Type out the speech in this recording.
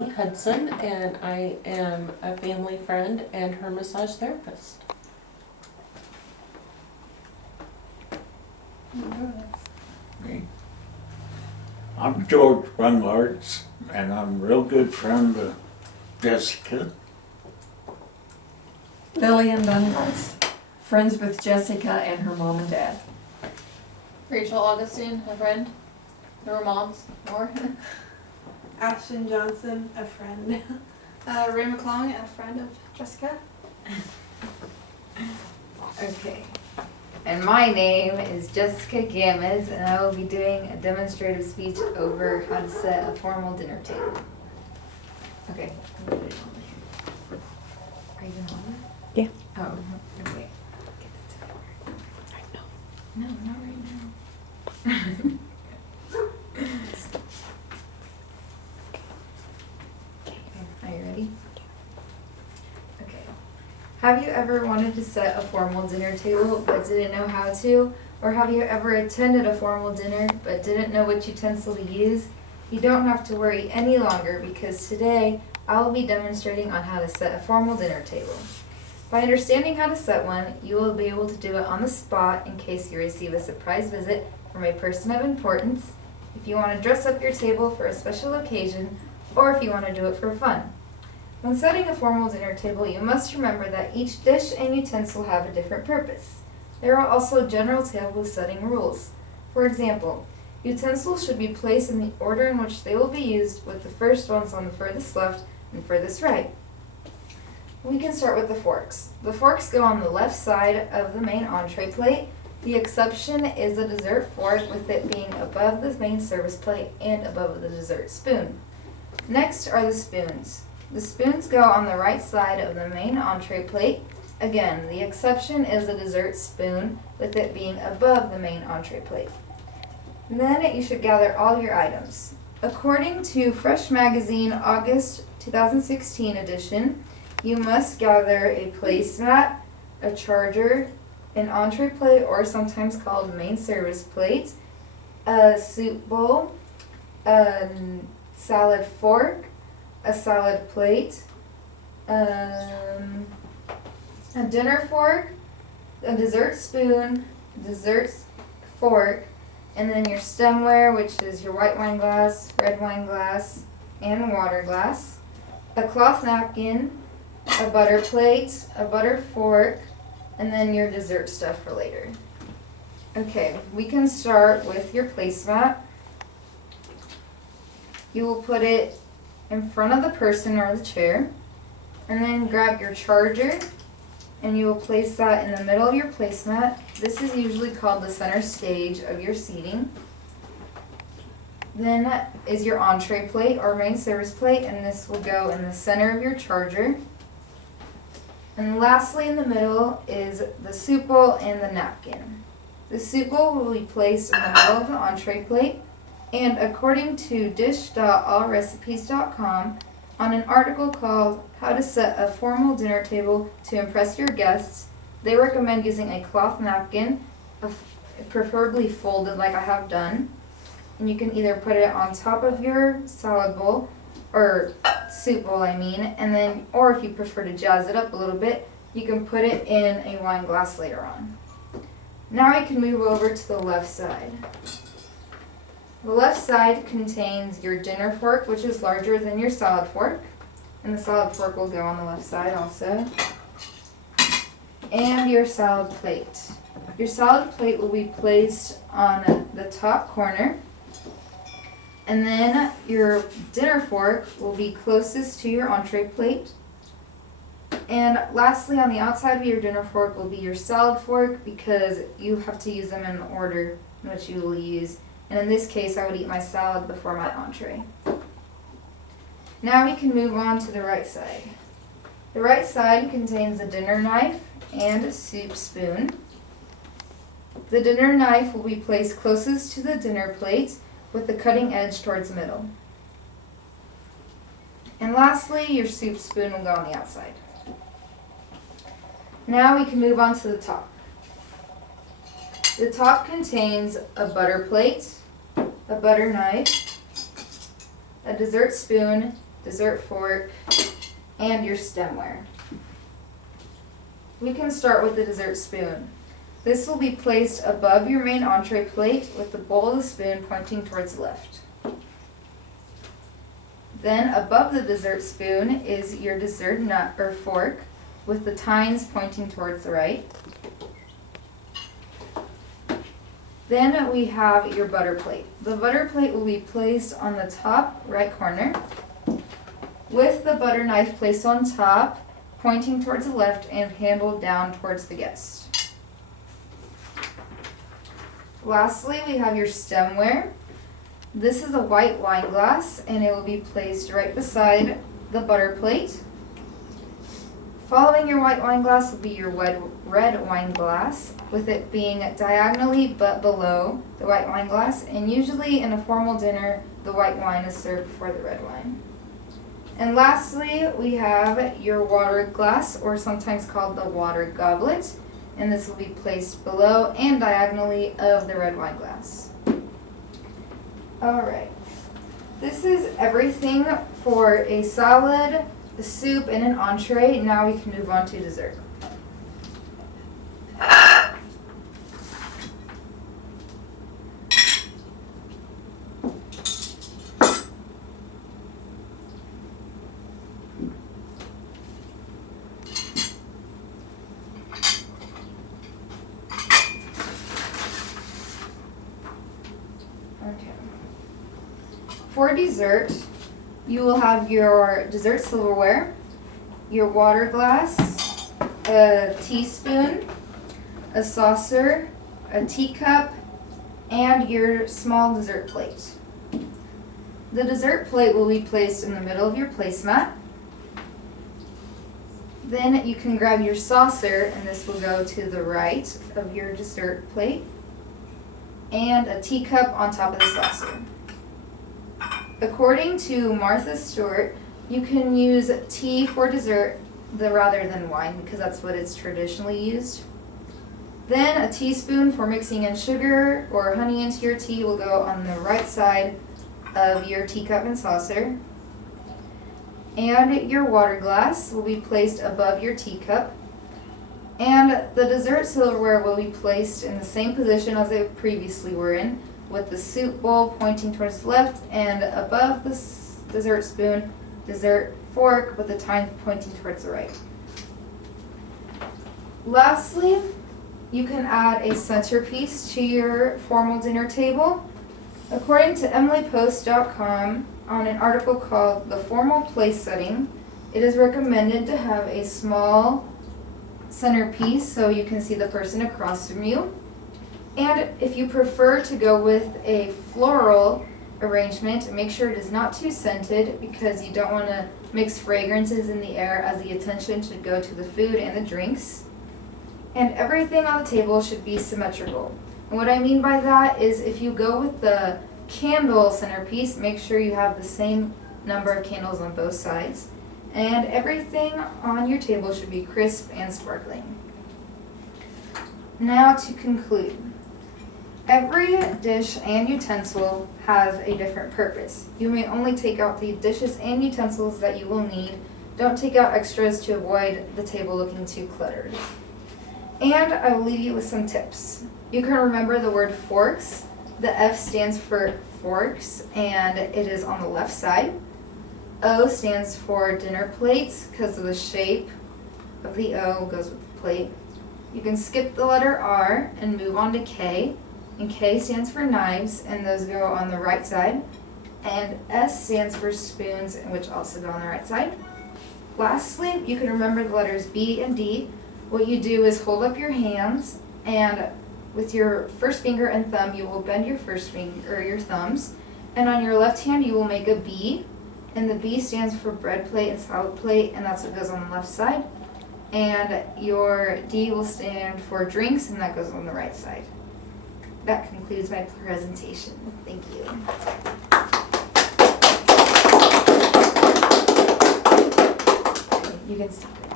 Hudson, and I am a family friend and her massage therapist. Me. I'm George Bunlards, and I'm a real good friend of Jessica. Lillian Dunlance, friends with Jessica and her mom and dad. Rachel Augustine, a friend. There were moms, more. Ashton Johnson, a friend. Ray McClung, a friend of Jessica. Okay. And my name is Jessica Gamez, and I will be doing a demonstrative speech over how to set a formal dinner table. Okay. I'm gonna put it on there. Are you gonna hold it? Yeah. Oh, okay. Get that together. No, not right now. Are you ready? Okay. Have you ever wanted to set a formal dinner table but didn't know how to? Or have you ever attended a formal dinner but didn't know which utensil to use? You don't have to worry any longer because today I will be demonstrating on how to set a formal dinner table. By understanding how to set one, you will be able to do it on the spot in case you receive a surprise visit from a person of importance, if you want to dress up your table for a special occasion, or if you want to do it for fun. When setting a formal dinner table, you must remember that each dish and utensil have a different purpose. There are also general table setting rules. For example, utensils should be placed in the order in which they will be used, with the first ones on the furthest left and furthest right. We can start with the forks. The forks go on the left side of the main entree plate. The exception is the dessert fork, with it being above the main service plate and above the dessert spoon. Next are the spoons. The spoons go on the right side of the main entree plate. Again, the exception is the dessert spoon, with it being above the main entree plate. And then you should gather all your items. According to Fresh Magazine August 2016 edition, you must gather a placemat, a charger, an entree plate, or sometimes called main service plate, a soup bowl, a salad fork, a salad plate, a dinner fork, a dessert spoon, dessert fork, and then your stemware, which is your white wine glass, red wine glass, and water glass, a cloth napkin, a butter plate, a butter fork, and then your dessert stuff for later. Okay, we can start with your placemat. You will put it in front of the person or the chair, and then grab your charger, and you will place that in the middle of your placemat. This is usually called the center stage of your seating. Then is your entree plate or main service plate, and this will go in the center of your charger. And lastly, in the middle is the soup bowl and the napkin. The soup bowl will be placed in the middle of the entree plate, and according to dish.allrecipes.com, on an article called How to Set a Formal Dinner Table to Impress Your Guests, they recommend using a cloth napkin, preferably folded like I have done. And you can either put it on top of your salad bowl, or soup bowl and then, or if you prefer to jazz it up a little bit, you can put it in a wine glass later on. Now I can move over to the left side. The left side contains your dinner fork, which is larger than your salad fork, and the salad fork will go on the left side also, and your salad plate. Your salad plate will be placed on the top corner, and then your dinner fork will be closest to your entree plate. And lastly, on the outside of your dinner fork will be your salad fork, because you have to use them in the order in which you will use. And in this case, I would eat my salad before my entree. Now we can move on to the right side. The right side contains a dinner knife and a soup spoon. The dinner knife will be placed closest to the dinner plate, with the cutting edge towards the middle. And lastly, your soup spoon will go on the outside. Now we can move on to the top. The top contains a butter plate, a butter knife, a dessert spoon, dessert fork, and your stemware. We can start with the dessert spoon. This will be placed above your main entree plate with the bowl of the spoon pointing towards the left. Then above the dessert spoon is your dessert nut or fork with the tines pointing towards the right. Then we have your butter plate. The butter plate will be placed on the top right corner with the butter knife placed on top, pointing towards the left and handled down towards the guest. Lastly, we have your stemware. This is a white wine glass and it will be placed right beside the butter plate. Following your white wine glass will be your red wine glass, with it being diagonally but below the white wine glass, and usually in a formal dinner, the white wine is served before the red wine. And lastly, we have your water glass, or sometimes called the water goblet, and this will be placed below and diagonally of the red wine glass. Alright, this is everything for a salad, a soup, and an entree. Now we can move on to dessert. Okay. For dessert, you will have your dessert silverware, your water glass, a teaspoon, a saucer, a teacup, and your small dessert plate. The dessert plate will be placed in the middle of your placemat. Then you can grab your saucer, and this will go to the right of your dessert plate, and a teacup on top of the saucer. According to Martha Stewart, you can use tea for dessert rather than wine because that's what it's traditionally used. Then a teaspoon for mixing in sugar or honey into your tea will go on the right side of your teacup and saucer. And your water glass will be placed above your teacup. And the dessert silverware will be placed in the same position as they previously were in, with the soup bowl pointing towards the left, and above the dessert spoon, dessert fork with the tine pointing towards the right. Lastly, you can add a centerpiece to your formal dinner table. According to emilypost.com, on an article called The Formal Place Setting, it is recommended to have a small centerpiece so you can see the person across from you. And if you prefer to go with a floral arrangement, make sure it is not too scented because you don't want to mix fragrances in the air, as the attention should go to the food and the drinks. And everything on the table should be symmetrical. And what I mean by that is if you go with the candle centerpiece, make sure you have the same number of candles on both sides. And everything on your table should be crisp and sparkling. Now to conclude. Every dish and utensil has a different purpose. You may only take out the dishes and utensils that you will need. Don't take out extras to avoid the table looking too cluttered. And I will leave you with some tips. You can remember the word forks. The F stands for forks, and it is on the left side. O stands for dinner plates because of the shape of the O goes with the plate. You can skip the letter R and move on to K. And K stands for knives, and those go on the right side. And S stands for spoons, which also go on the right side. Lastly, you can remember the letters B and D. What you do is hold up your hands, and with your first finger and thumb, you will bend your first finger or your thumbs. And on your left hand, you will make a B. And the B stands for bread plate and salad plate, and that's what goes on the left side. And your D will stand for drinks, and that goes on the right side. That concludes my presentation. Thank you. You can stop it.